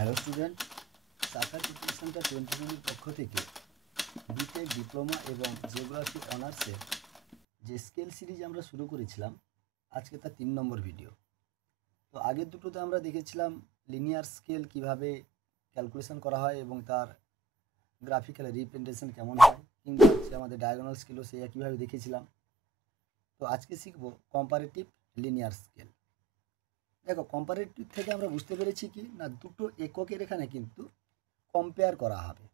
Hello student, suffer coaching centre 2020 পক্ষ থেকে B Tech diploma এবং জিওগ্রাফি অনার্সের যে স্কেল সিরিজ আমরা শুরু করেছিলাম, আজকে তার 3 নম্বর ভিডিও। তো আগের দুটোতে আমরা দেখেছিলাম লিনিয়ার স্কেল কিভাবে ক্যালকুলেশন করা হয় এবং তার গ্রাফিক্যাল রিপ্রেজেন্টেশন কেমন হয়, কিংবা হচ্ছে আমাদের ডায়াগোনাল স্কেলও সেটা কীভাবে দেখেছিলাম। তো আজকে শিখব কম্পারেটিভ লিনিয়ার স্কেল। দেখো, কম্পারেটিভ থেকে আমরা বুঝতে পেরেছি কি না, দুটো এককের এখানে কিন্তু কম্পেয়ার করা হবে।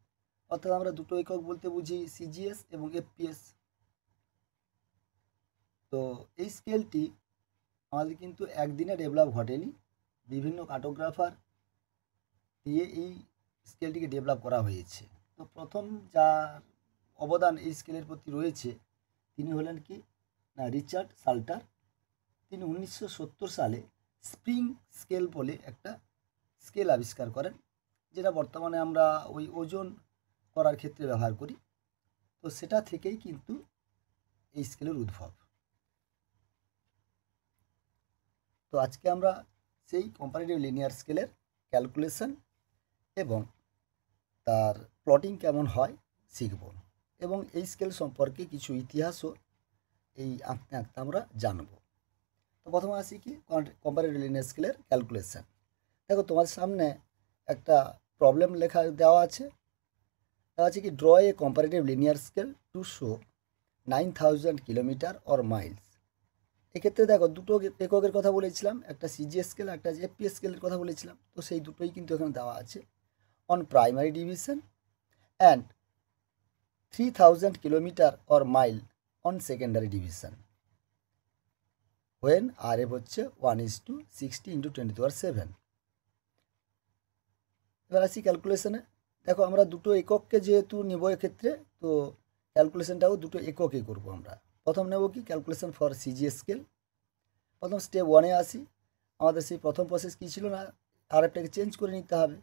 অর্থাৎ আমরা দুটো একক বলতে বুঝি সিজিএস এবং এফপিএস। তো এই স্কেলটি আমাদের কিন্তু একদিনে ডেভেলপ ঘটেনি, বিভিন্ন কার্টোগ্রাফার দিয়ে এই স্কেলটিকে ডেভেলপ করা হয়েছে। তো প্রথম যার অবদান এই স্কেলের প্রতি রয়েছে তিনি হলেন কি না রিচার্ড সাল্টার। তিনি 1970 সালে স্প্রিং স্কেল বলে একটা স্কেল আবিষ্কার করেন, যেটা বর্তমানে আমরা ওই ওজন করার ক্ষেত্রে ব্যবহার করি। তো সেটা থেকেই কিন্তু এই স্কেলের উদ্ভব। তো আজকে আমরা সেই কম্পারেটিভ লিনিয়ার স্কেলের ক্যালকুলেশন এবং তার প্লটিং কেমন হয় শিখব, এবং এই স্কেল সম্পর্কে কিছু ইতিহাসও এই আঁকতে আঁকতে আমরা জানব। তো প্রথমে আসি কি কম্পারেটিভ লিনিয়ার স্কেলের ক্যালকুলেশন। দেখো, তোমার সামনে একটা প্রবলেম লেখা দেওয়া আছে কি draw A comparative linear scale to show 9000 kilometre or Miles. এক্ষেত্রে দেখো, দুটো এককের কথা বলেছিলাম, একটা সিজিএস স্কেল, একটা এফপিএস স্কেলের কথা বলেছিলাম। তো সেই দুটোই কিন্তু এখানে দেওয়া আছে। On primary division and 3000 kilometre or mile on secondary division, when R F হচ্ছে 1:60 × 10⁻⁷। এবার আসি ক্যালকুলেশনে। দেখো, আমরা দুটো একককে যেহেতু নেব এক্ষেত্রে, তো ক্যালকুলেশনটাও দুটো এককে করব আমরা। প্রথম নেব কি ক্যালকুলেশন ফর সিজিএস স্কেল। প্রথম স্টেপ 1-এ আসি। আমাদের সেই প্রথম প্রসেস কী ছিল না, আরএফটাকে চেঞ্জ করে নিতে হবে,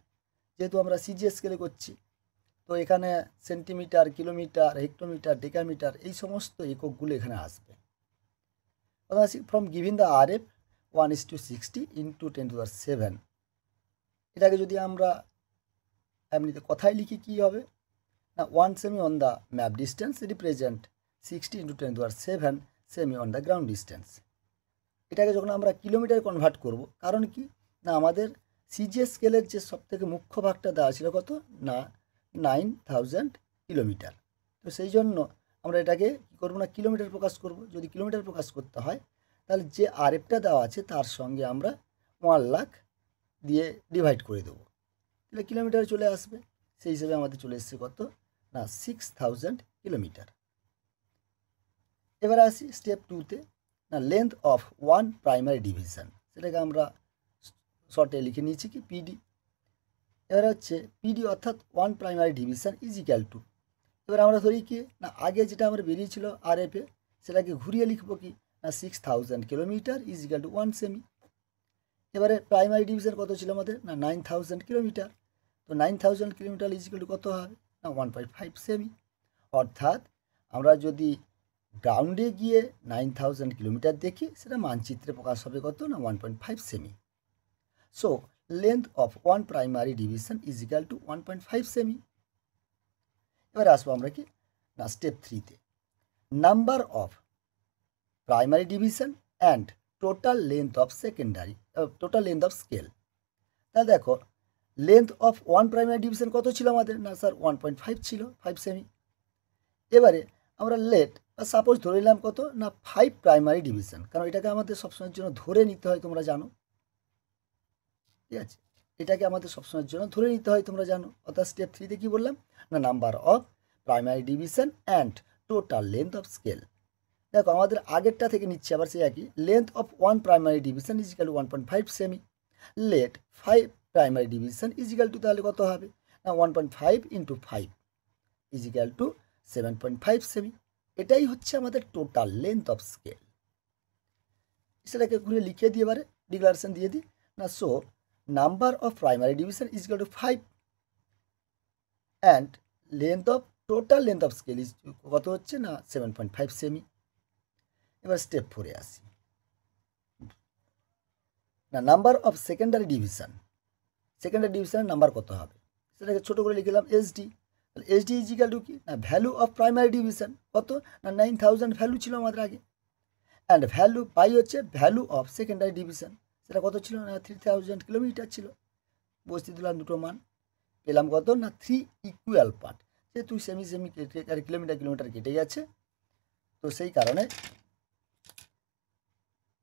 যেহেতু আমরা সিজিএস স্কেলে করছি। তো এখানে সেন্টিমিটার, কিলোমিটার, হেক্টোমিটার, ডেকামিটার এই সমস্ত এককগুলো এখানে আসবে। প্রথম আসি ফ্রম গিভিং দ্য আরএফ 1:60 × 10⁻⁷। এটাকে যদি আমরা এমনিতে কথায় লিখি কী হবে না, 1 semi on the map distance represent 60 × 10⁻⁷ semi on the ground distance. এটাকে যখন আমরা কিলোমিটারে কনভার্ট করব, কারণ কি না আমাদের সিজিএস স্কেলের যে সবথেকে মুখ্য ভাগটা দেওয়া ছিল কত না 9000 কিলোমিটার। তো সেই জন্য আমরা এটাকে কী করবো না, কিলোমিটার প্রকাশ করব। যদি কিলোমিটার প্রকাশ করতে হয়, তাহলে যে আরএফটা দেওয়া আছে তার সঙ্গে আমরা 1 লাখ দিয়ে ডিভাইড করে দেবো, তাহলে কিলোমিটার চলে আসবে। সেই হিসেবে আমাদের চলে এসছে কত না 6000 কিলোমিটার। এবার আসি স্টেপ 2-তে না, লেন্থ অফ 1 প্রাইমারি ডিভিশন, সেটাকে আমরা শর্টে লিখে নিয়েছি কি পিডি। এবার হচ্ছে পিডি অর্থাৎ 1 primary division is equal two, এবার আমরা ধরি কি না আগে যেটা আমার বেরিয়েছিল আরএফে, সেটাকে ঘুরিয়ে লিখবো কি না 6000 kilometre is equal two 1 semi. এবারে প্রাইমারি ডিভিশন কত ছিল আমাদের না 9000 কিলোমিটার। তো 9000 কিলোমিটার ইজ ইকুয়াল টু কত হবে না 1.5 সেমি। অর্থাৎ আমরা যদি গ্রাউন্ডে গিয়ে 9000 কিলোমিটার দেখি, সেটা মানচিত্রে প্রকাশ হবে কত না 1.5 সেমি। So length of 1 primary division is equal to 1.5 সেমি। এবার আসবো আমরা কি না স্টেপ 3-তে, number of primary division and total length of secondary, total length of scale. তাহলে দেখো, লেন্থ অফ 1 প্রাইমারি ডিভিশন কত ছিল আমাদের না স্যার 1.5 ছিল, 5 সেমি। এবারে আমরা লেট বা সাপোজ ধরে নিলাম কত না 5 প্রাইমারি ডিভিশন, কারণ এটাকে আমাদের সবসময়ের জন্য ধরে নিতে হয়, তোমরা জানো, ঠিক আছে, এটাকে আমাদের সবসময়ের জন্য ধরে নিতে হয়, তোমরা জানো। অর্থাৎ স্টেপ 3-তে কী বললাম না number of primary division and total length of scale. দেখো, আমাদের আগেরটা থেকে নিচ্ছে আবার সেই একই, length of 1 primary division is equal to 1.5 cm. Let 5 primary division is equal to তাহলে কত হবে না 1.5 × 5 ইজ ইকুয়াল টু 7.5 সেমি। এটাই হচ্ছে আমাদের টোটাল লেন্থ অফ স্কেল। সেটাকে ঘুরে লিখে দিয়ে এবারে ডিক্লারেশন দিয়ে দিই না, so number of primary division is equal two 5 and length of total length of scale is কত হচ্ছে না 7.5 সেমি। এবার স্টেপ 4-এ আসি না, number of secondary division, secondary ডিভিশনের নাম্বার কত হবে, সেটাকে ছোটো করে লিখলাম এসডি। তাহলে এসডি ইজ ইকাল টু কি না ভ্যালু অফ প্রাইমারি ডিভিশন, কত না 9000 ভ্যালু ছিল আমাদের আগে, অ্যান্ড ভ্যালু পাই হচ্ছে ভ্যালু অফ সেকেন্ডারি ডিভিশন, সেটা কত ছিল না 3000 কিলোমিটার ছিল। বসিয়ে দিলাম দুটো মান, পেলাম কত না 3 ইকুয়াল পার্ট, যেহেতু সেমি সেমি কেটে আর কিলোমিটার কিলোমিটার কেটে গেছে, তো সেই কারণে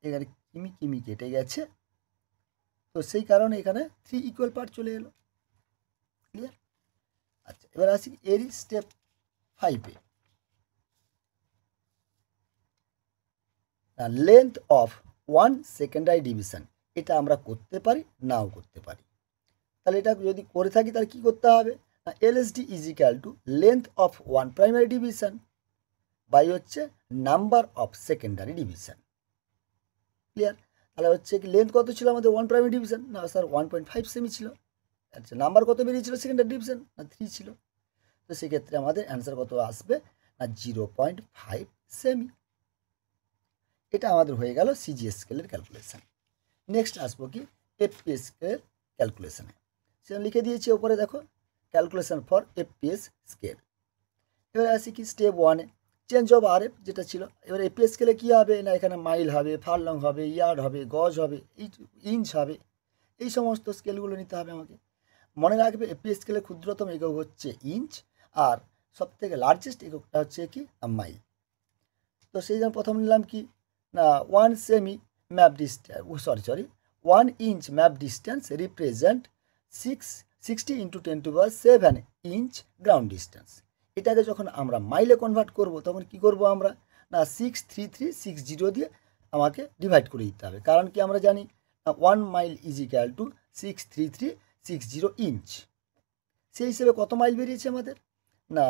এখানে কিমি কিমি কেটে গেছে, তো সেই কারণে এখানে 3 ইকুয়াল পার্ট চলে এলো। ক্লিয়ার? আচ্ছা, এবার আসি এরই স্টেপ 5-এ। Length of one secondary division, এটা আমরা করতে পারি নাও করতে পারি। তাহলে এটা যদি করে থাকি তাহলে কী করতে হবে না LSD is equal to length of one primary division by হচ্ছে number of secondary division. Clear? তাহলে হচ্ছে কি লেন্থ কত ছিল আমাদের ওয়ান প্রাইমারি ডিভিশন না স্যার 1.5 সেমি ছিল। আচ্ছা, নাম্বার কত বেরিয়েছিল সেকেন্ডারি ডিভিশন না 3 ছিল। তো সেক্ষেত্রে আমাদের অ্যান্সার কত আসবে না 0.5 সেমি। এটা আমাদের হয়ে গেল সিজিএস স্কেলের ক্যালকুলেশন। নেক্সট আসবো কি এফপিএস স্কেলের ক্যালকুলেশনে। সেটা লিখে দিয়েছি ওপরে দেখো, ক্যালকুলেশন ফর এফপিএস স্কেল। এবারে আসি কি স্টেপ 1-এ চেঞ্জ অফ আরএফ যেটা ছিল। এবার এফপিএস স্কেলে কী হবে না এখানে মাইল হবে, ফারলং হবে, ইয়ার্ড হবে, গজ হবে, ইঞ্চ হবে, এই সমস্ত স্কেলগুলো নিতে হবে আমাকে। মনে রাখবে এফপিএস স্কেলে ক্ষুদ্রতম একক হচ্ছে ইঞ্চ, আর সবথেকে লার্জেস্ট এককটা হচ্ছে কি মাইল। তো সেই জন্য প্রথম নিলাম কি না 1 semi map distance, sorry 1 inch map distance represent 60 × 10⁷ inch ground distance. এটাকে যখন আমরা মাইলে কনভার্ট করব তখন কি করব আমরা না 63360 দিয়ে আমাকে ডিভাইড করে দিতে হবে, কারণ কি আমরা জানি 1 mile is equal two 63360 inch. সেই হিসেবে কত মাইল বেরিয়েছে আমাদের না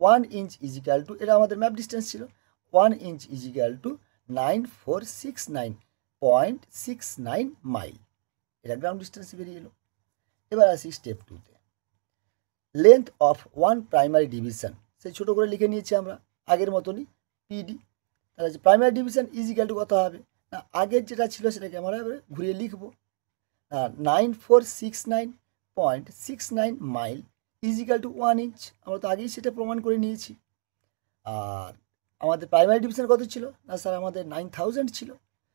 1 ইঞ্চ ইজ ইকুয়াল টু, এটা আমাদের ম্যাপ ডিস্টেন্স ছিল, 1 inch is equal to 9469.69 mile, এটা গ্রাউন্ড ডিস্টেন্স বেরিয়ে এলো। এবার আসি স্টেপ 2-তে, length of one primary division, সেই ছোটো করে লিখে নিয়েছি আমরা আগের মতনই পিডি। তাহলে primary division is equal two কত হবে না আগের যেটা ছিল সেটাকে আমরা এবারে ঘুরিয়ে লিখবো 9469.69 mile is equal two 1 inch. আমরা তো আগেই সেটা প্রমাণ করে নিয়েছি। আর আমাদের প্রাইমারি ডিভিশন কত ছিল না স্যার আমাদের 9000 ছিল,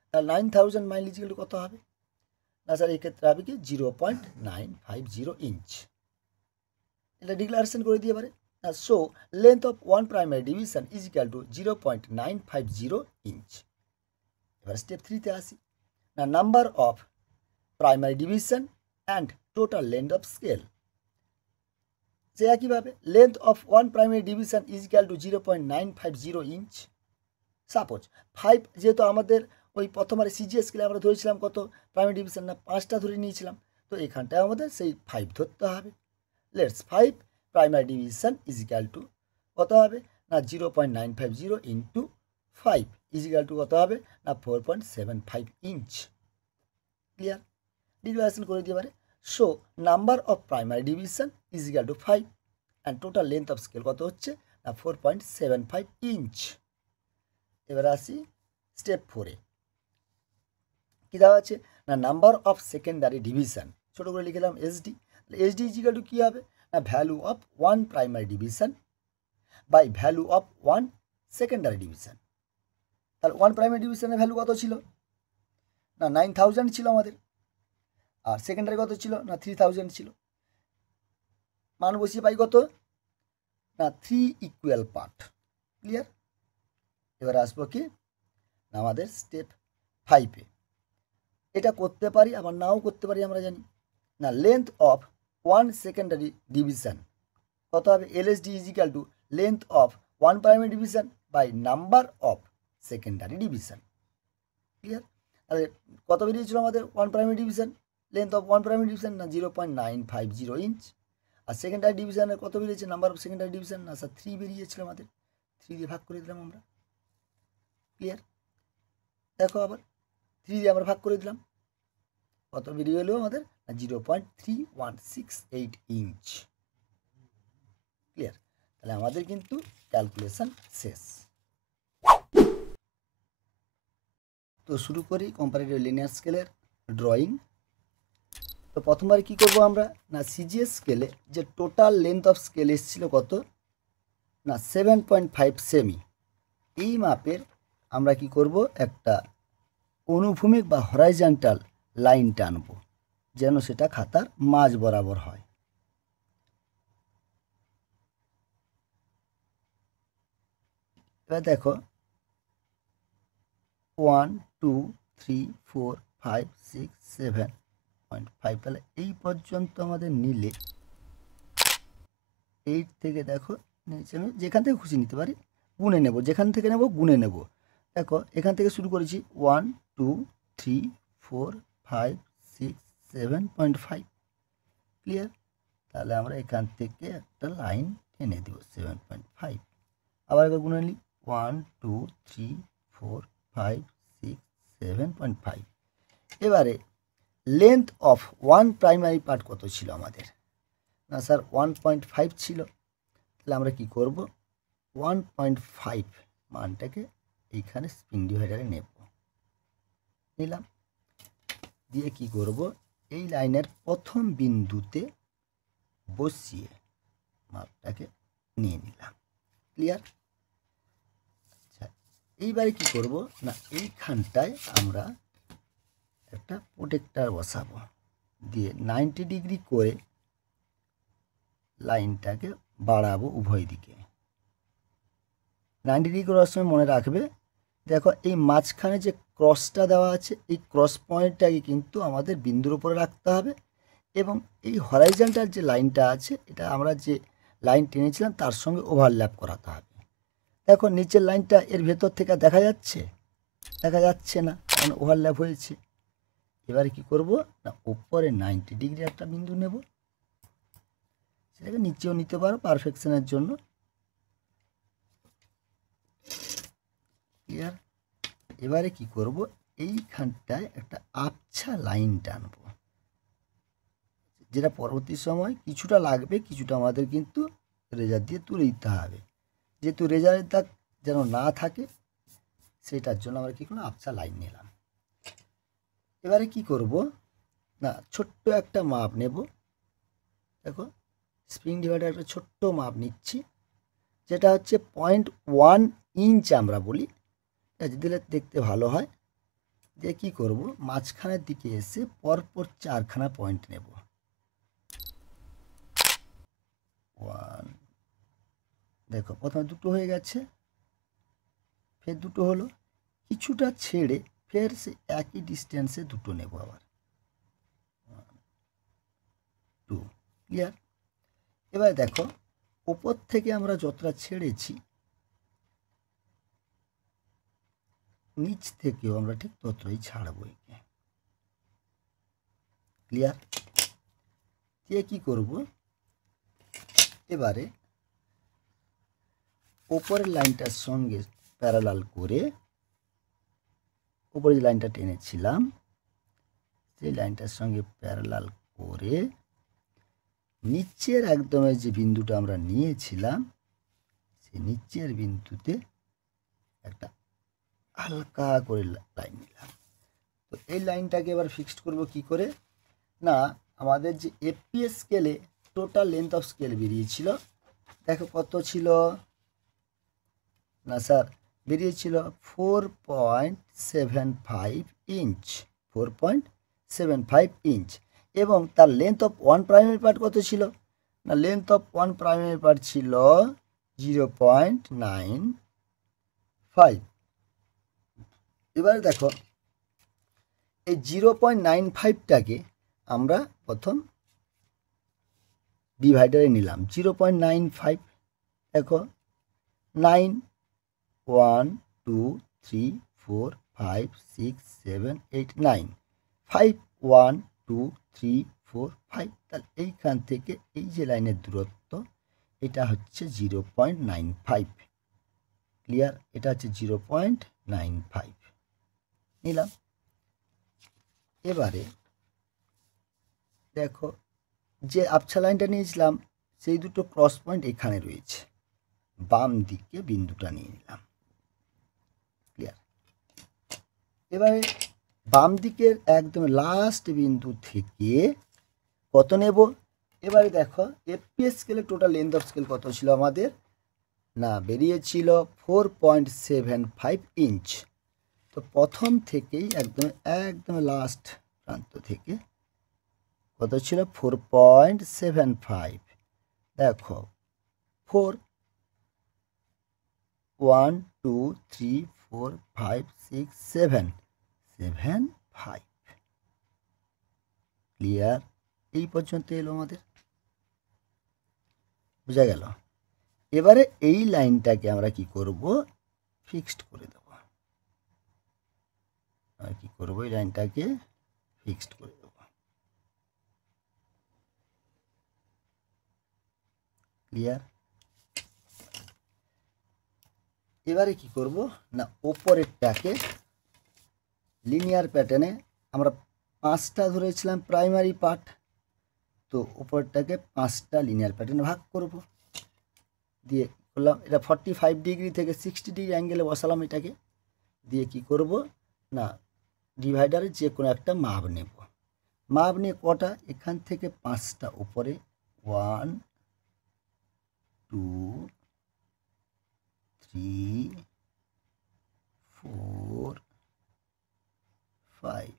তাহলে 9000 মাইল ইজ ইকুয়াল টু কত হবে না স্যার এক্ষেত্রে হবে কি 0.950 ইঞ্চ। এটা ডিক্লারেশন করে দিয়ে পারে so length of one primary division is equal to 0.950 inch. এবার স্টেপ 3-তে আসি না number of primary division and total length of scale. সে একইভাবে length of one primary division is equal to 0.950 inch. Suppose 5 যেহেতু আমাদের ওই প্রথমবার সিজিএস স্কেলে আমরা ধরেছিলাম কত প্রাইমারি ডিভিশন না 5টা ধরে নিয়েছিলাম, তো এখানটায় আমাদের সেই 5 ধরতে হবে। Let's 5 primary division is equal two কত হবে না 0.950 ইন্টু 5 ইজ ইকুয়াল টু কত হবে না 4.75 ইঞ্চ। ক্লিয়ার? ডিক্লারেশন করে দিয়ে পারে so number of primary division is equal two 5 and total length of scale কত হচ্ছে না 4.75 ইঞ্চ। এবার আসি স্টেপ 4-এ কী দেওয়া আছে না নাম্বার অফ সেকেন্ডারি ডিভিশন, ছোটো করে লিখলাম SD. SD is equal to কী হবে না value of one primary division by value of one secondary division. তাহলে ওয়ান প্রাইমারি ডিভিশনের ভ্যালু কত ছিল না 9000 ছিল আমাদের, আর সেকেন্ডারি কত ছিল না 3000 ছিল। মান বসিয়ে পাই কত না 3 ইকুয়াল পার্ট। ক্লিয়ার? এবার আসবো কি না আমাদের স্টেপ 5-এ। এটা করতে পারি আবার নাও করতে পারি, আমরা জানি না length of one secondary division কত হবে LSD is equal to length of one primary division by number of secondary division. Clear? তাহলে কত বেরিয়েছিল আমাদের one primary division length of one primary division না 0.950 ইঞ্চ, আর সেকেন্ডারি ডিভিশনের কত বেরিয়েছে নাম্বার অফ সেকেন্ডারি ডিভিশন না স্যার 3 বেরিয়েছিল আমাদের, 3 দিয়ে ভাগ করে দিলাম আমরা। ক্লিয়ার? দেখো আবার 3 দিয়ে আমরা ভাগ করে দিলাম, কত বেরিয়ে এলো আমাদের 0.3168 ইঞ্চ। ক্লিয়ার? তাহলে আমাদের কিন্তু ক্যালকুলেশন শেষ। তো শুরু করি কম্পারেটিভ লিনিয়ার স্কেলের ড্রয়িং। তো তো প্রথমবার কি করব আমরা, না সিজিএস স্কেলে যে টোটাল লেন্থ অফ স্কেল এসেছিল কত, না 7.5 সেমি। এই মাপের আমরা কি করব, একটা অনুভূমিক বা হরাইজন্টাল লাইন টানব যেন সেটা খাতার মাঝ বরাবর হয়। এবার দেখো 1 2 3 4 5 6 7.5, তাহলে এই পর্যন্ত আমাদের নিলে 8 থেকে দেখো নিচে আমি যেখান থেকে খুশি নিতে পারি, গুনে নেব, যেখান থেকে নেব গুনে নেব। দেখো এখান থেকে শুরু করেছি 1 2 3 4 5 6 7.5, ক্লিয়ার। তাহলে আমরা এখান থেকে একটা লাইন টেনে দেব 7.5। আবার একবার গুনে নিই 1 2 3 4 5 6 7.5। এবারে length of one primary part কত ছিল আমাদের, না স্যার 1.5 ছিল। তাহলে আমরা কি করব, 1.5 মানটাকে এইখানে স্প্রিং ডিভাইডারে নিলাম, দিয়ে কি করব, এই লাইনের প্রথম বিন্দুতে বসিয়ে মাপটাকে নিয়ে নিলাম, ক্লিয়ার। আচ্ছা, এইবারে কি করব, না এইখানটায় আমরা একটা প্রোটেক্টর বসাবো, দিয়ে 90 ডিগ্রি করে লাইনটাকে বাড়াবো উভয় দিকে। 90 ডিগ্রি করার সময় মনে রাখবে, দেখো এই মাঝখানে যে ক্রসটা দেওয়া আছে, এই ক্রস পয়েন্টটাকে কিন্তু আমাদের বিন্দুর উপরে রাখতে হবে, এবং এই হরাইজন্টাল যে লাইনটা আছে, এটা আমরা যে লাইন টেনেছিলাম তার সঙ্গে ওভারল্যাপ করাতে হবে। দেখো নিচের লাইনটা এর ভেতর থেকে দেখা যাচ্ছে, দেখা যাচ্ছে না, কারণ ওভারল্যাপ হয়েছে। এবারে কি করব, না উপরে 90 ডিগ্রি একটা বিন্দু নেব, সেটাকে নিচেও নিতে পারো পারফেকশনের জন্য, ক্লিয়ার। এবারে কি করব, এইখানটায় একটা আবছা লাইন টানব, যেটা পরবর্তী সময় কিছুটা লাগবে, কিছুটা আমাদের কিন্তু রেজার দিয়ে তুলে দিতে হবে। যেহেতু রেজারের দাগ যেন না থাকে, সেটার জন্য আমরা কি করলাম, আবছা লাইন নিলাম। এবারে কি করব, না ছোট্ট একটা মাপ নেব, দেখো স্প্রিং ডিভাইডার একটা ছোট্ট মাপ নিচ্ছি, যেটা হচ্ছে 0.1 ইঞ্চ আমরা বলি, দিলে দেখতে ভালো হয়। দিয়ে কী করব, মাঝখানের দিকে এসে পরপর 4খানা পয়েন্ট নেব, 1, দেখো প্রথমে দুটো হয়ে গেছে, ফের দুটো হলো, কিছুটা ছেড়ে ফের সে একই ডিস্টেন্সে দুটো নেব, আবার 2, ক্লিয়ার। এবার দেখো উপর থেকে আমরা যতটা ছেড়েছি, নিচ থেকেও আমরা ঠিক ততটাই ছাড়বো, ক্লিয়ার। দিয়ে কি করব, এবারে উপরের লাইনটার সঙ্গে প্যারালাল করে, উপরে যে লাইনটা টেনেছিলাম সেই লাইনটার সঙ্গে প্যারালাল করে নিচের একদমের যে বিন্দুটা আমরা নিয়েছিলাম, সেই নিচের বিন্দুতে একটা হালকা করে লাইন নিলাম। তো এই লাইনটাকে এবার ফিক্সড করব কি করে, না আমাদের যে এফপিএস স্কেলে টোটাল লেন্থ অফ স্কেল বেরিয়েছিল, দেখো কত ছিল, না স্যার বেরিয়েছিল 4.75 ইঞ্চ, 4.75 ইঞ্চ, এবং তার length of one primary part কত ছিল, না length of one primary part ছিল 0.95। এবারে দেখো এই 0.95টাকে আমরা প্রথম ডিভাইডারে নিলাম, 0.95, দেখো 9 1 2 3 4 5 6 7 8 9, 5 1 2 3 4 5, তাহলে এইখান থেকে এই যে লাইনের দূরত্ব, এটা হচ্ছে 0.95, ক্লিয়ার। এটা হচ্ছে 0.95 নিলাম। এবারে দেখো যে আবছা লাইনটা নিয়েছিলাম, সেই দুটো ক্রস পয়েন্ট এখানে রয়েছে, বাম দিকে বিন্দুটা নিয়ে নিলাম, ক্লিয়ার। এবারে বাম দিকের একদম লাস্ট বিন্দু থেকে কত নেব? এবারে দেখো এফপিএস স্কেলে টোটাল লেন্থ অফ স্কেল কত ছিল আমাদের, না বেরিয়েছিল 4.75 ইঞ্চ। তো প্রথম থেকেই একদম একদম লাস্ট প্রান্ত থেকে কত ছিল 4.75। দেখো 4 1 2 3 4 5 6 7 7 5 ক্লিয়ার? এই পর্যন্ত এলো আমাদের, বোঝা গেল? এবারে এই লাইনটাকে আমরা কি করব, ফিক্সড করে দেব। আর কি করব, এই লাইনটাকে ফিক্সড করে দেব। ক্লিয়ার? এবারে কি করব, না ওপরেরটাকে লিনিয়ার প্যাটার্নে আমরা 5টা ধরেছিলাম প্রাইমারি পার্ট, তো উপরটাকে 5টা লিনিয়ার প্যাটার্নে ভাগ করব। দিয়ে করলাম এটা 45 ডিগ্রি থেকে 60 ডিগ্রি অ্যাঙ্গেলে বসালাম এটাকে। দিয়ে কি করব, না ডিভাইডারে যে কোনো একটা মাপ নেব। মাপ নিয়ে কটা, এখান থেকে 5টা উপরে 1 2 3 4 5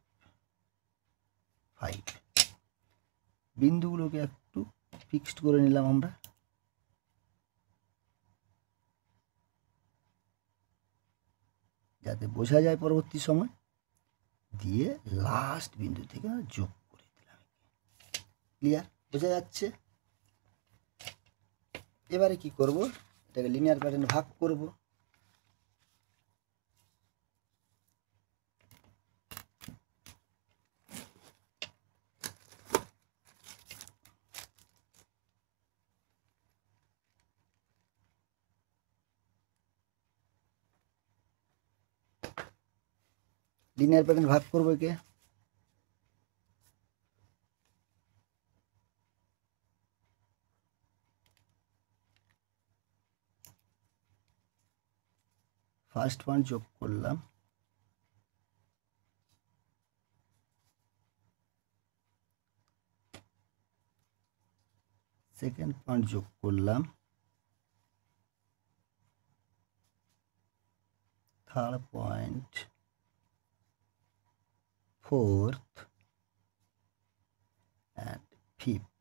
5 বিন্দুগুলোকে একটু ফিক্সড করে নিলাম আমরা। যাতে বোঝা যায় পরবর্তী সময়। দিয়ে লাস্ট বিন্দু থেকে যোগ করে দিলাম। ক্লিয়ার? বোঝা যাচ্ছে? এবারে কি করব, এটাকে লিনিয়ার প্যাটার্নে ভাগ করব। লিনিয়ার প্যাটার্নে ভাগ করব একে। ফার্স্ট পয়েন্ট যোগ করলাম, সেকেন্ড পয়েন্ট যোগ করলাম, third point, fourth and fifth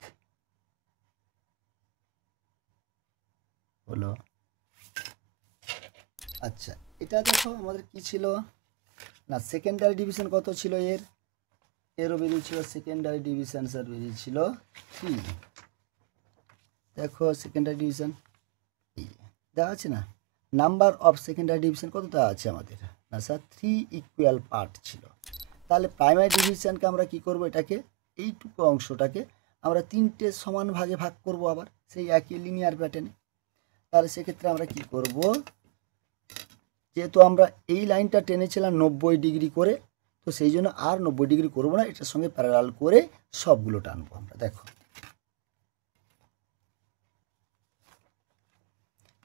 হলো। আচ্ছা, এটা দেখো আমাদের কি ছিল, না সেকেন্ডারি ডিভিশন কত ছিল এরও বেরিয়েছিল সেকেন্ডারি ডিভিশন, স্যার বেরিয়েছিল 3। দেখো সেকেন্ডারি ডিভিশন দেওয়া আছে না, নাম্বার অফ সেকেন্ডারি ডিভিশন কত দেওয়া আছে আমাদের, না স্যার 3 ইকুয়াল পার্ট ছিল। তাহলে প্রাইমারি ডিভিশনকে আমরা কি করব, এটাকে এইটুকু অংশটাকে আমরা 3টে সমান ভাগে ভাগ করব আবার সেই একই লিনিয়ার প্যাটার্নে। তাহলে সেক্ষেত্রে আমরা কি করব, যেহেতু আমরা এই লাইনটা টেনেছিলাম 90 ডিগ্রি করে, তো সেই জন্য আর 90 ডিগ্রি করব না, এটার সঙ্গে প্যারালাল করে সবগুলো টানবো আমরা। দেখো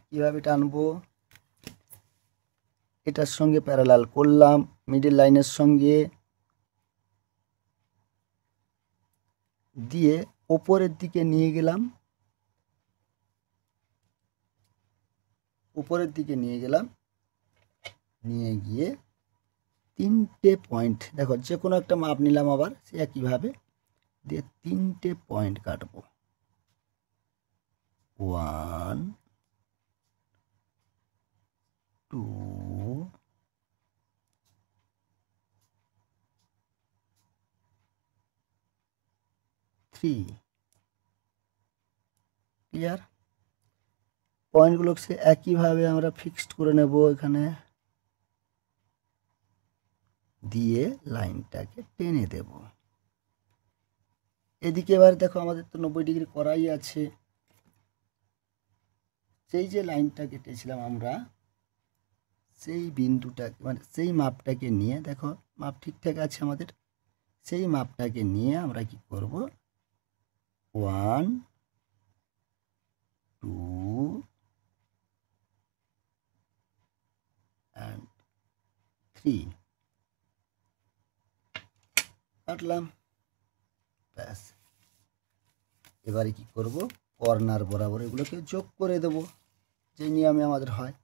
কীভাবে টানবো, এটার সঙ্গে প্যারালাল করলাম, মিডল লাইনের সঙ্গে দিয়ে ওপরের দিকে নিয়ে গেলাম, উপরের দিকে নিয়ে গেলাম, নিয়ে গিয়ে 3টে পয়েন্ট, দেখো যে কোনো একটা মাপ নিলাম আবার সে একইভাবে, দিয়ে 3টে পয়েন্ট কাটবো। 1 2 3। ক্লিয়ার? পয়েন্টগুলোকে একইভাবে আমরা ফিক্সড করে নেব এখানে, দিয়ে লাইনটাকে টেনে দেব। এদিকে এবার দেখো আমাদের তো 90 ডিগ্রি করাই আছে, সেই যে লাইনটা কেটেছিলাম আমরা সেই বিন্দুটাকে মানে সেই মাপটাকে নিয়ে, দেখো মাপ ঠিকঠাক আছে আমাদের, সেই মাপটাকে নিয়ে আমরা কি করব, 1 2 and 3 কাটলাম, ব্যাস এবারে কি করব, কর্নার বরাবর এগুলোকে যোগ করে দেব, যে নিয়মে আমাদের হয়।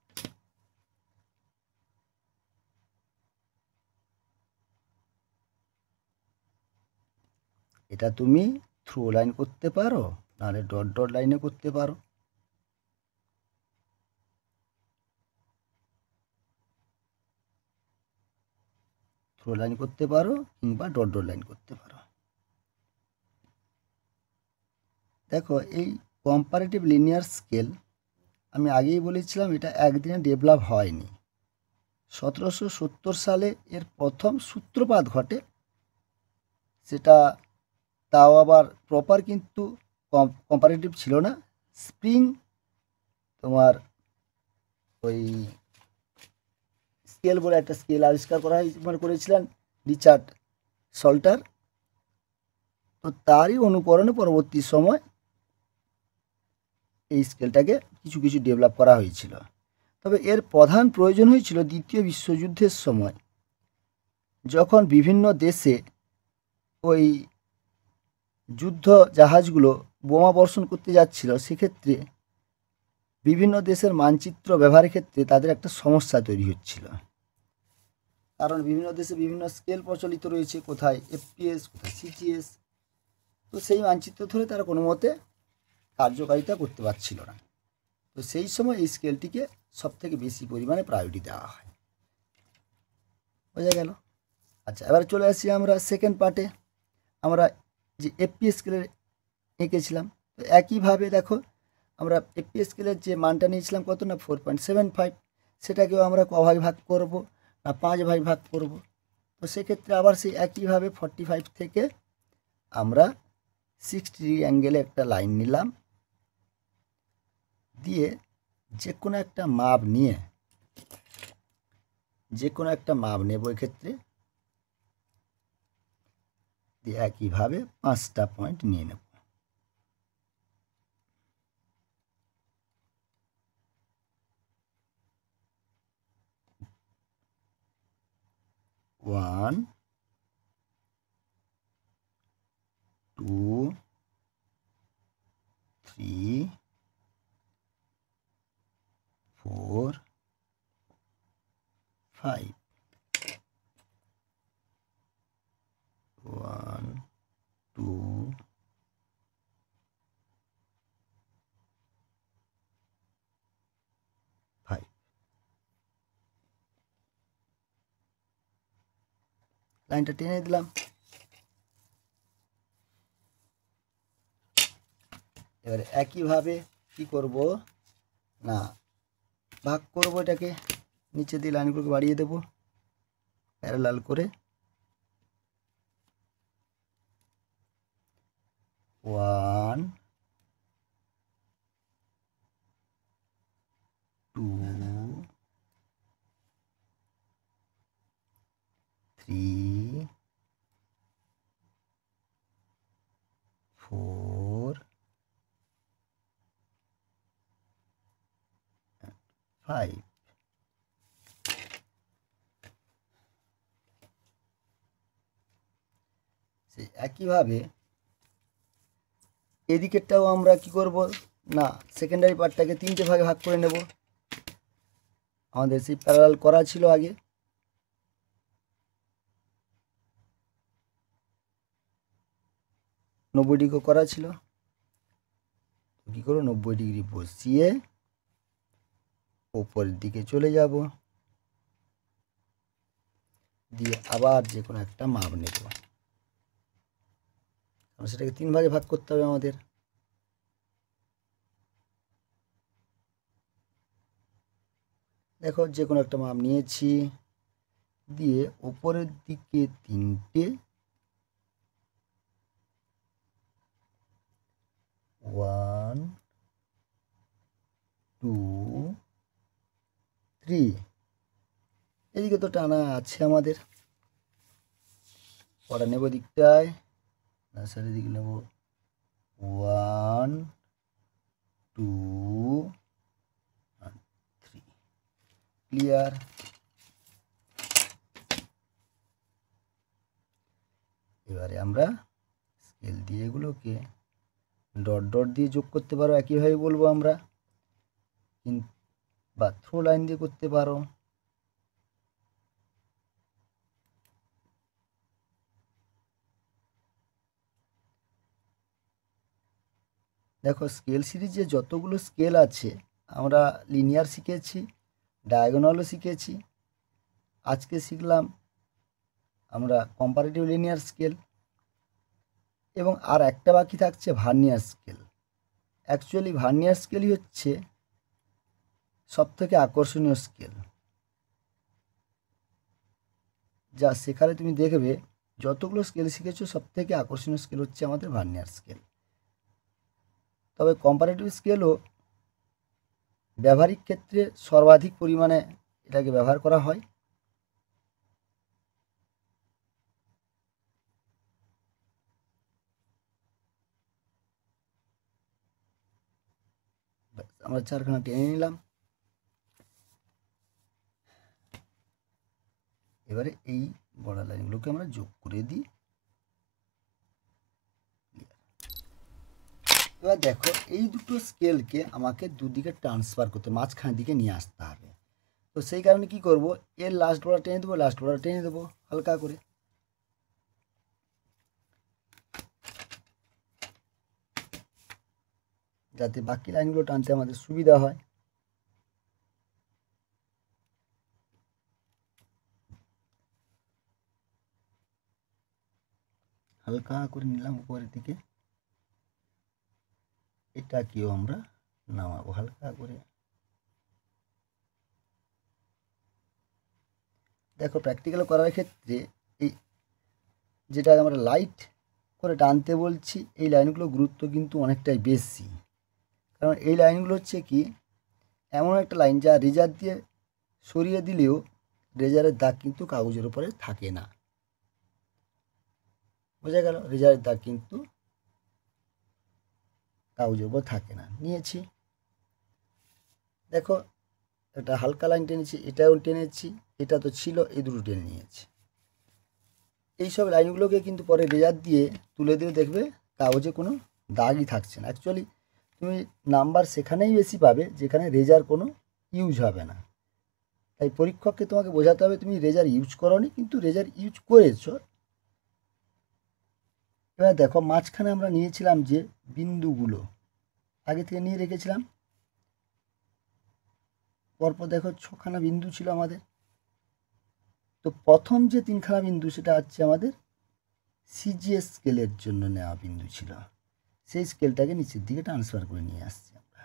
এটা তুমি থ্রু লাইন করতে পারো, নাহলে ডট ডট লাইনে করতে পারো। থ্রু লাইন করতে পারো কিংবা ডট ডট লাইন করতে পারো। দেখো এই কম্পারেটিভ লিনিয়ার স্কেল আমি আগেই বলেছিলাম এটা একদিনে ডেভেলপ হয়নি। 1770 সালে এর প্রথম সূত্রপাত ঘটে, সেটা তাও আবার প্রপার কিন্তু কম্পারেটিভ ছিল না। স্প্রিং তোমার ওই স্কেল বলে একটা স্কেল আবিষ্কার করেছিলেন রিচার্ড সল্টার। তো তারই অনুকরণে পরবর্তী সময় এই স্কেলটাকে কিছু কিছু ডেভেলপ করা হয়েছিল। তবে এর প্রধান প্রয়োজন হয়েছিল দ্বিতীয় বিশ্বযুদ্ধের সময়, যখন বিভিন্ন দেশে ওই যুদ্ধ জাহাজগুলো বোমা বর্ষণ করতে যাচ্ছিল। সেক্ষেত্রে বিভিন্ন দেশের মানচিত্র ব্যবহারের ক্ষেত্রে তাদের একটা সমস্যা তৈরি হচ্ছিল, কারণ বিভিন্ন দেশে বিভিন্ন স্কেল প্রচলিত রয়েছে, কোথায় এফপিএস, কোথায় সিটিএস। তো সেই মানচিত্র ধরে তারা কোনো মতে কার্যকারিতা করতে পারছিল না। তো সেই সময় এই স্কেলটিকে সবথেকে বেশি পরিমাণে প্রায়োরিটি দেওয়া হয়। বোঝা গেল? আচ্ছা, এবার চলে আসি আমরা সেকেন্ড পার্টে। আমরা যে এফপিএস স্কেলের এঁকেছিলাম, তো একইভাবে দেখো আমরা এফপিএস স্কেলের যে মানটা নিয়েছিলাম কত না 4.75, সেটাকেও আমরা কভাগে ভাগ করব না 5 ভাগে ভাগ করব। তো সেক্ষেত্রে আবার সেই একইভাবে 45 থেকে আমরা 60 ডিগ্রি অ্যাঙ্গেলে একটা লাইন নিলাম, দিয়ে যে কোনো একটা মাপ নিয়ে নেব এক্ষেত্রে, দিয়ে একইভাবে 5টা পয়েন্ট নিয়ে নেব। ওয়ান, 2, 3, 4, 5। 1, 2, 5। লাইনটা টেনে দিলাম। এবারে একইভাবে কি করব না, ভাগ করব এটাকে, নিচে দিয়ে লাইনগুলোকে বাড়িয়ে দেব প্যারালাল করে। 1, 2, 3, 4, 5। সেই একইভাবে এদিকেরটাও আমরা কি করব না, সেকেন্ডারি পার্টটাকে 3টে ভাগে ভাগ করে নেব। আমাদের সেই প্যারালাল করা ছিল আগে। নব্বই ডিগ্রি করা ছিল, কী করবো 90 ডিগ্রি বসিয়ে ওপরের দিকে চলে যাব, দিয়ে আবার যে কোনো একটা মাপ নেব। সেটাকে 3 ভাগে ভাগ করতে হবে আমাদের। দেখো যে কোনো একটা মাপ নিয়েছি, দিয়ে ওপরের দিকে 3টে, 1, 2, 3। এদিকে তো টানা আছে আমাদের, কটা নেব দিকটায়, নার্সারি দিকে নেব 1, 2, 3। ক্লিয়ার? এবারে আমরা স্কেল দিয়ে এগুলোকে ডট ডট দিয়ে যোগ করতে পারো, একইভাবে বলবো আমরা, বা থ্রো লাইন দিয়ে করতে পারো। দেখো স্কেল সিরিজে যতগুলো স্কেল আছে, আমরা লিনিয়ার শিখেছি, ডায়াগোনালও শিখেছি, আজকে শিখলাম আমরা কম্পারেটিভ লিনিয়ার স্কেল, এবং আর একটা বাকি থাকছে ভার্নিয়ার স্কেল। অ্যাকচুয়ালি ভার্নিয়ার স্কেলই হচ্ছে সবথেকে আকর্ষণীয় স্কেল, যা সেখানে তুমি দেখবে যতগুলো স্কেল শিখেছো সবথেকে আকর্ষণীয় স্কেল হচ্ছে আমাদের ভার্নিয়ার স্কেল। তবে কম্পারেটিভ স্কেলও ব্যবহারিক ক্ষেত্রে সর্বাধিক পরিমাণে এটাকে ব্যবহার করা হয়। আমরা চারখানা টেনে নিলাম। এবারে এই বর্ডার লাইনগুলোকে আমরা যোগ করে দিই। এবার দেখো এই দুটো স্কেলকে আমাকে দুদিকে ট্রান্সফার করতে, মাঝখান দিকে নিয়ে আসতে হবে। তো সেই কারণে কি করব, এর লাস্ট বর্ডার টেনে দেবো, লাস্ট বর্ডার টেনে দেবো হালকা করে, যাতে বাকি লাইনগুলো টানতে আমাদের সুবিধা হয়। হালকা করে নিলাম উপরের দিকে, এটাকেও আমরা নামাবো হালকা করে। দেখো প্র্যাকটিক্যাল করার ক্ষেত্রে এই যেটা আমরা লাইট করে টানতে বলছি, এই লাইনগুলো গুরুত্ব কিন্তু অনেকটাই বেশি। কারণ এই লাইনগুলো হচ্ছে কি, এমন একটা লাইন যা রেজার দিয়ে সরিয়ে দিলেও রেজারের দাগ কিন্তু কাগজের উপরে থাকে না। বোঝা গেল, রেজারের দাগ কিন্তু কাগজের উপর থাকে না। নিয়েছি, দেখো একটা হালকা লাইন টেনেছি, এটাও টেনেছি, এটা তো ছিল, এই দুটো টেনে নিয়েছি। এইসব লাইনগুলোকে কিন্তু পরে রেজার দিয়ে তুলে দিয়ে দেখবে কাগজে কোনো দাগই থাকছে না। অ্যাকচুয়ালি তুমি নাম্বার সেখানেই বেশি পাবে যেখানে রেজার কোনো ইউজ হবে না। তাই পরীক্ষককে তোমাকে বোঝাতে হবে তুমি রেজার ইউজ করোনি, কিন্তু রেজার ইউজ করেছো। এবার দেখো মাঝখানে আমরা নিয়েছিলাম যে বিন্দুগুলো আগে থেকে নিয়ে রেখেছিলাম, পরপর দেখো 6খানা বিন্দু ছিল আমাদের। তো প্রথম যে 3খানা বিন্দু সেটা হচ্ছে আমাদের সিজিএস স্কেলের জন্য নেওয়া বিন্দু ছিল, সেই স্কেলটাকে নিচের দিকে ট্রান্সফার করে নিয়ে আসছি আমরা।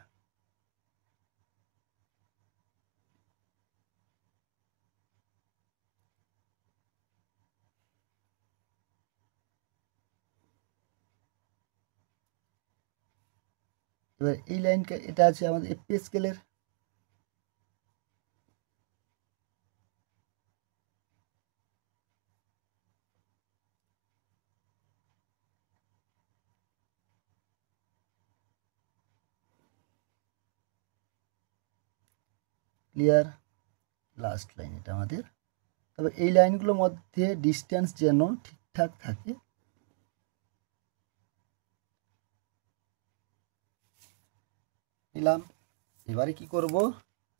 এবার এই লাইনটা, এটা আছে আমাদের এফপি স্কেলের। ক্লিয়ার, লাস্ট লাইন এটা আমাদের। তবে এই লাইনগুলোর মধ্যে ডিস্টেন্স যেন ঠিকঠাক থাকে। নিলাম, এবারে কি করব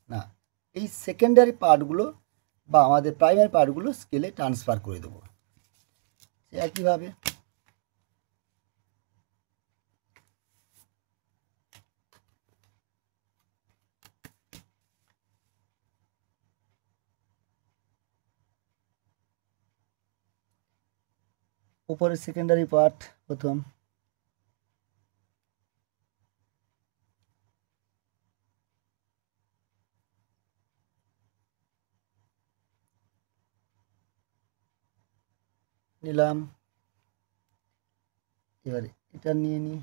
না, এই সেকেন্ডারি পার্টগুলো বা আমাদের প্রাইমারি পার্টগুলো স্কেলে ট্রান্সফার করে দেবো একইভাবে। উপরে সেকেন্ডারি পার্ট প্রথম, নিলাম। এবারে এটা নিয়ে নিই।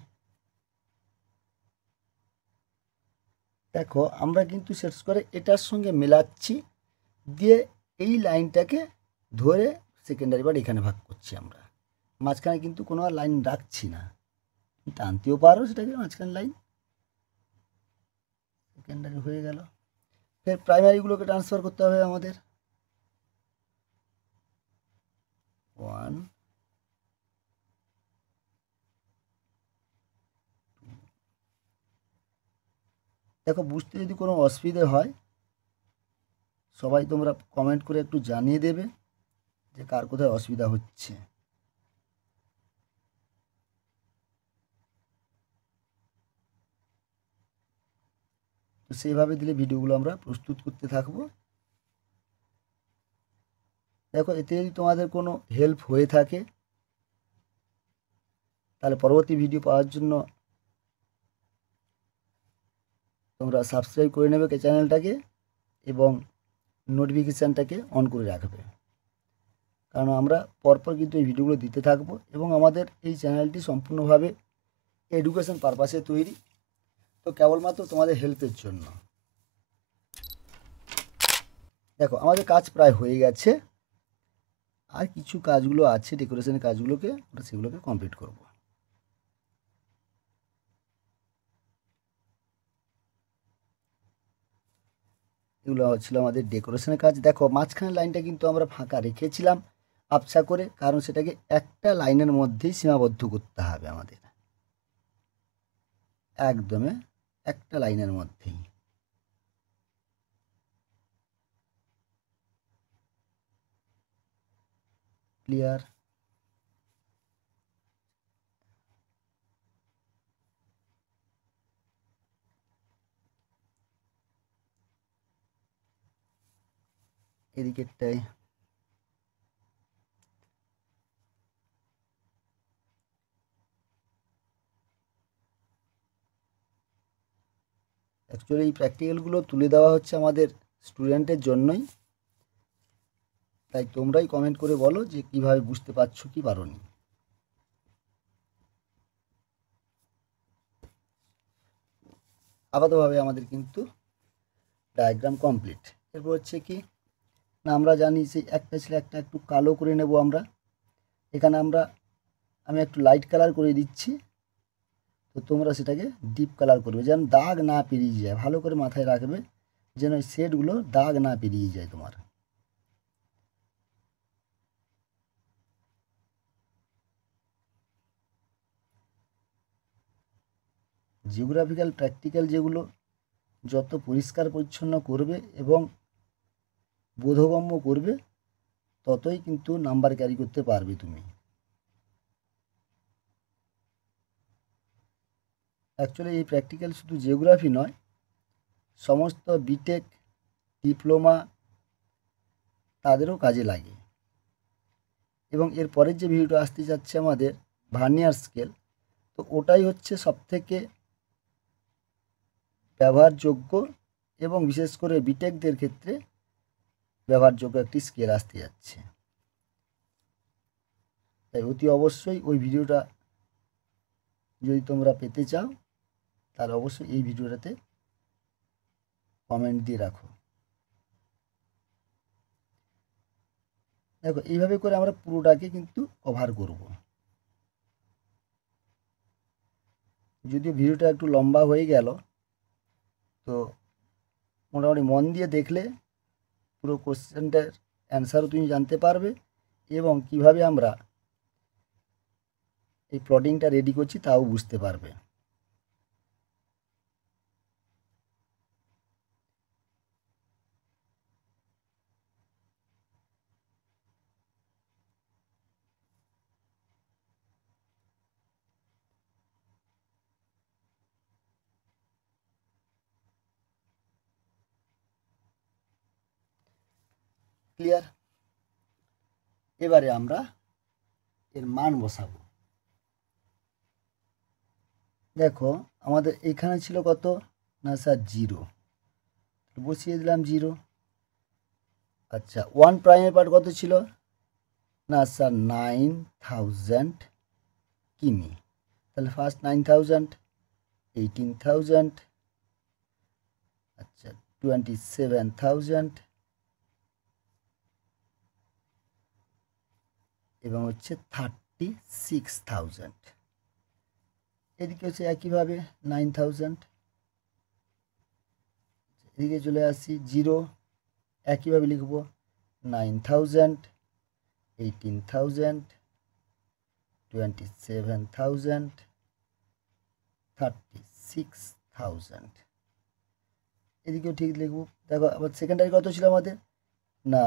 দেখো আমরা কিন্তু শেষ করে এটার সঙ্গে মেলাচ্ছি, দিয়ে এই লাইনটাকে ধরে সেকেন্ডারি পার্ট এখানে ভাগ করছি আমরা। মাঝখানে কিন্তু কোনো আর লাইন রাখছি না, টানতেও পারো সেটাকে মাঝখানে লাইন। সেকেন্ডারি হয়ে গেল। ফের প্রাইমারিগুলোকে ট্রান্সফার করতে হবে আমাদের। 1 2 দেখো বুঝতে যদি কোনো অসুবিধে হয় সবাই তোমরা কমেন্ট করে একটু জানিয়ে দেবে যে কার কোথায় অসুবিধা হচ্ছে। তো সেইভাবে দিলে ভিডিওগুলো আমরা প্রস্তুত করতে থাকবো। দেখো এতে যদি তোমাদের কোনো হেল্প হয়ে থাকে তাহলে পরবর্তী ভিডিও পাওয়ার জন্য তোমরা সাবস্ক্রাইব করে নেবে চ্যানেলটাকে এবং নোটিফিকেশানটাকে অন করে রাখবে, কারণ আমরা পরপর কিন্তু এই ভিডিওগুলো দিতে থাকবো এবং আমাদের এই চ্যানেলটি সম্পূর্ণভাবে এডুকেশন পারপাসে তৈরি, তো কেবলমাত্র তোমাদের হেল্পের জন্য। দেখো আমাদের কাজ প্রায় হয়ে গেছে, আর কিছু কাজগুলো আছে ডেকোরেশনের কাজগুলোকে আমরা সেগুলোকে কমপ্লিট করব। এগুলো ছিল আমাদের ডেকোরেশনের কাজ। দেখো মাঝখানের লাইনটা কিন্তু আমরা ফাঁকা রেখেছিলাম আবছা করে, কারণ সেটাকে একটা লাইনের মধ্যেই সীমাবদ্ধ করতে হবে আমাদের, একদমই একটা লাইনের মধ্যেই। ক্লিয়ার? এদিকেরটাই অ্যাকচুয়ালি এই প্র্যাকটিক্যালগুলো তুলে দেওয়া হচ্ছে আমাদের স্টুডেন্টের জন্যই, তাই তোমরাই কমেন্ট করে বলো যে কিভাবে বুঝতে পারছো কি পারোনি। আপাতভাবে আমাদের কিন্তু ডায়াগ্রাম কমপ্লিট। এরপর হচ্ছে কি না, আমরা জানি সেই একটা ছিল একটা একটু কালো করে নেব আমরা। এখানে আমি একটু লাইট কালার করে দিচ্ছি, তো তোমরা সেটাকে ডিপ কালার করবে যেন দাগ না পেরিয়ে যায়। ভালো করে মাথায় রাখবে যেন ওই শেডগুলো দাগ না পেরিয়ে যায় তোমার। জিওগ্রাফিক্যাল প্র্যাকটিক্যাল যেগুলো যত পরিষ্কার পরিচ্ছন্ন করবে এবং বোধগম্য করবে ততই কিন্তু নাম্বার ক্যারি করতে পারবে তুমি। অ্যাকচুয়ালি এই প্র্যাকটিক্যাল শুধু জিওগ্রাফি নয়, সমস্ত বিটেক ডিপ্লোমা তাদেরও কাজে লাগে। এবং এর পরের যে ভিডিওটা আসতে যাচ্ছে আমাদের ভার্নিয়ার স্কেল, তো ওটাই হচ্ছে সবথেকে ব্যবহারযোগ্য এবং বিশেষ করে বিটেকদের ক্ষেত্রে ব্যবহারযোগ্য একটি স্কেল আসতে যাচ্ছে। তাই অতি অবশ্যই ওই ভিডিওটা যদি তোমরা পেতে চাও তাহলে অবশ্যই এই ভিডিওটাতে কমেন্ট দিয়ে রাখো। দেখো এইভাবে করে আমরা পুরোটাকে কিন্তু কভার করব। যদিও ভিডিওটা একটু লম্বা হয়ে গেল, তো মোটামুটি মন দিয়ে দেখলে পুরো কোশ্চেনটার অ্যান্সারও তুমি জানতে পারবে এবং কিভাবে আমরা এই প্লটিংটা রেডি করছি তাও বুঝতে পারবে। ক্লিয়ার? এবারে আমরা এর মান বসাবো। দেখো আমাদের এখানে ছিল কত না স্যার 0, বসিয়ে দিলাম 0। আচ্ছা 1 প্রাইমের পার্ট কত ছিল না স্যার 9000 কিমি, তাহলে ফার্স্ট 9000, 18,000, আচ্ছা 27,000 এবং হচ্ছে 36,000। এদিকে হচ্ছে একইভাবে 9000, এদিকে চলে আসি 0, একইভাবে লিখব 9000, 18,000, 27,000, 36,000। এদিকেও ঠিক লিখবো। দেখো আবার সেকেন্ডারি কত ছিল আমাদের, না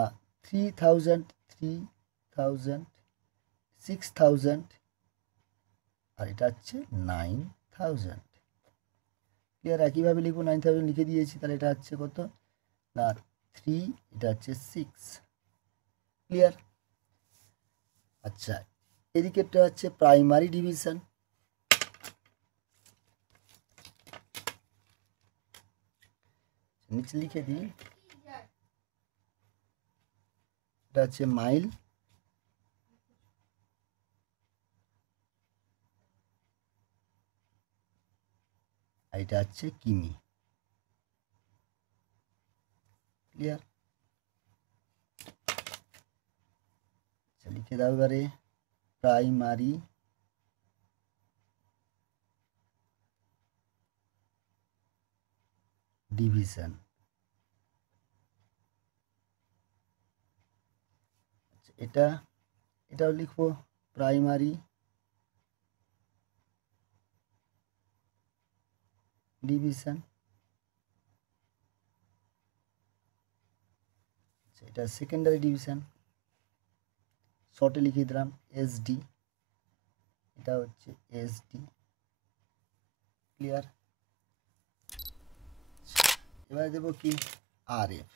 3000, 3000, 6000, আর এটা হচ্ছে 9000। ক্লিয়ার? একইভাবে লিখবো, 9000 লিখে দিয়েছি, তাহলে এটা হচ্ছে কত, না 3, এটা হচ্ছে 6। ক্লিয়ার? আচ্ছা, এদিকেরটা হচ্ছে প্রাইমারি ডিভিশন। নিচে লিখে দিই, এটা হচ্ছে মাইল, আর এটা হচ্ছে কিমি। ক্লিয়ার? লিখে দাও এবারে প্রাইমারি ডিভিশন। এটা এটাও লিখবো প্রাইমারি ডিভিশন। এটা সেকেন্ডারি ডিভিশন, শর্টে লিখে দিলাম এসডি, এটা হচ্ছে এসডি। ক্লিয়ার? এবার দেবো কি, আরএফ।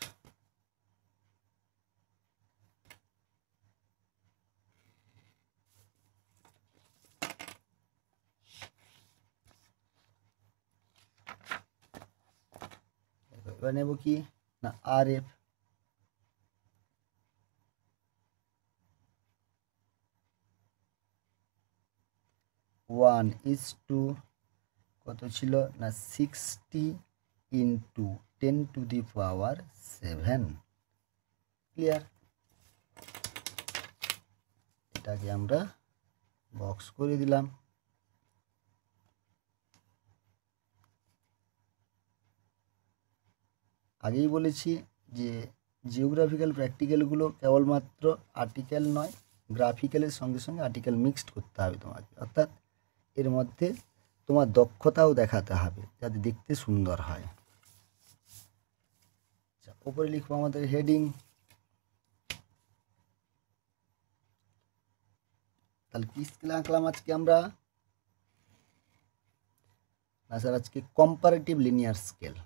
এবার নেব কি, না আরএফ। ওয়ান ইজ টু কত ছিল, না 60 ইন্টু 10⁻7। ক্লিয়ার? এটাকে আমরা বক্স করে দিলাম। আগেই বলেছি যে জিওগ্রাফিক্যাল প্র্যাকটিক্যালগুলো কেবলমাত্র আর্টিকেল নয়, গ্রাফিক্যালের সঙ্গে সঙ্গে আর্টিকেল মিক্সড করতে হবে তোমাকে, অর্থাৎ এর মধ্যে তোমার দক্ষতাও দেখাতে হবে যাতে দেখতে সুন্দর হয়। আচ্ছা, ওপরে লিখবো আমাদের হেডিং। তাহলে কি স্কেল আঁকলাম আজকে আমরা, না স্যার আজকে কম্পারেটিভ লিনিয়ার স্কেল।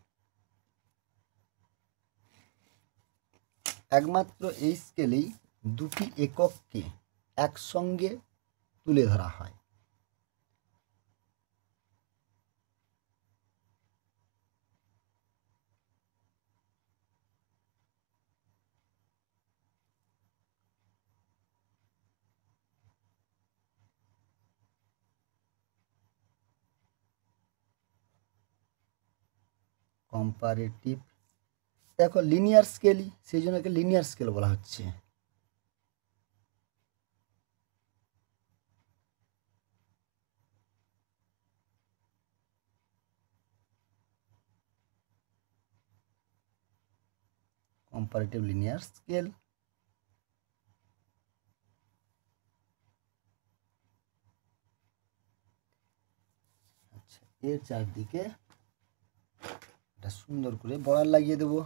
একমাত্র এই স্কেলেই দুটি একককে একসঙ্গে তুলে ধরা হয়। কম্পারেটিভ, দেখো লিনিয়ার স্কেলই, সেই জন্য একে লিনিয়ার স্কেল বলা হচ্ছে। Comparative linear scale. আচ্ছা, এর চারদিকে একটা সুন্দর করে বর্ডার লাগিয়ে দেবো।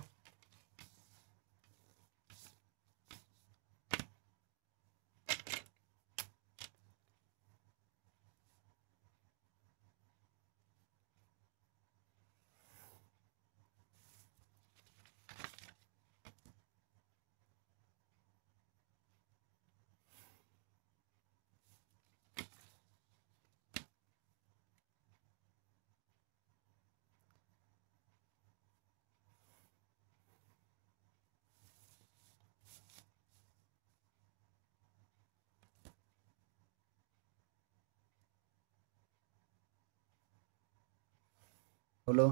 হলো।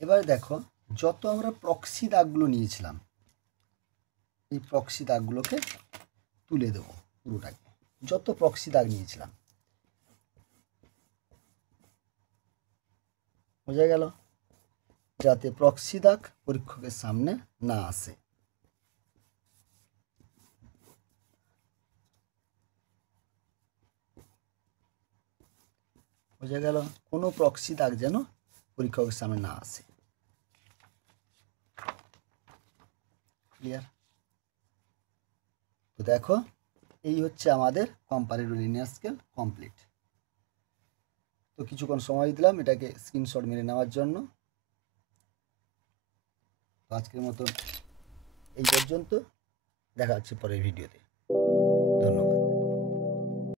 এবারে দেখো, যত আমরা প্রক্সি দাগগুলো নিয়েছিলাম, এই প্রক্সি দাগগুলোকে তুলে দেবো পুরোটাকে। যত প্রক্সি দাগ নিয়েছিলাম, বোঝা গেল, যাতে প্রক্সি দাগ পরীক্ষকের সামনে না আসে। বোঝা গেল, কোনো প্রক্সি দাগ যেন পরীক্ষকের সামনে না আসে। ক্লিয়ার? তো দেখো এই হচ্ছে আমাদের কম্পারেটিভ লিনিয়ার স্কেল কমপ্লিট। তো কিছুক্ষণ সময় দিলাম এটাকে স্ক্রিনশট মেরে নেওয়ার জন্য। তো আজকের মতো এই পর্যন্ত, দেখা হচ্ছে পরের ভিডিওতে।